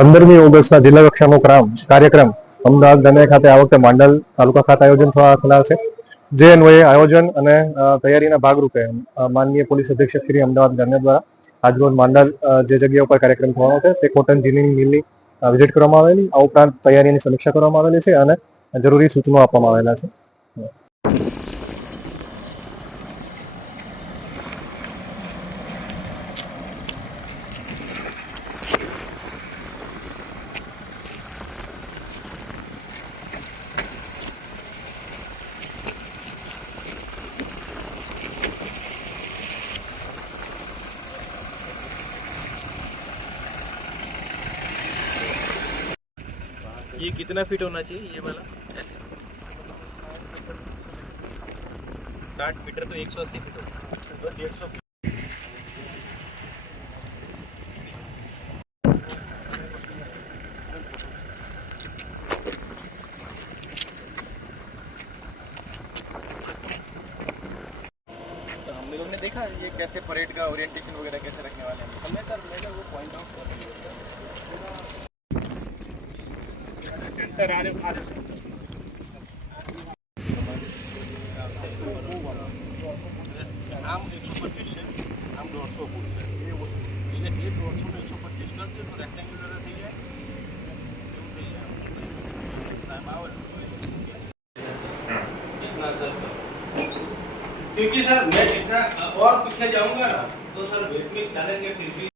15મી ઓગસ્ટના જિલ્લા કક્ષાનો કાર્યક્રમ અમદાવાદ ગમે ખાતે આ વખતે માંડલ તાલુકા ખાતે આયોજન થનાર છે. જે અન્વયે આયોજન અને તૈયારીના ભાગરૂપે માનનીય પોલીસ અધિક્ષક શ્રી અમદાવાદ ગમે દ્વારા આજરોજ માંડલ જે જગ્યા ઉપર કાર્યક્રમ થવાનો છે તે કોટન જીનિંગ મિલની વિઝિટ કરવામાં આવેલી, આ ઉપરાંત તૈયારીની સમીક્ષા કરવામાં આવેલી છે અને જરૂરી સૂચનો આપવામાં આવેલા છે. ये कितना फीट होना चाहिए ये वाला? ऐसे 60 मीटर तो 180 फीट होगा. 100 तो हम लोगों ने देखा ये कैसे परेड का ओरिएंटेशन वगैरह कैसे रखने वाले हैं. हमने सर मैंने वो पॉइंट आउट कर दिया. सेंटर आने आम 125 છે, આમ 150 ફૂટ છે. એને 150 ને 125 કરજો તો રેક્ટેન્ગ્યુલર થઈ જાય. એવું થઈ જાય. સાહેબ આવે कितना सर? क्योंकि सर मैं जितना और पीछे जाऊंगा ना तो सर वेट में डालेंगे फिर भी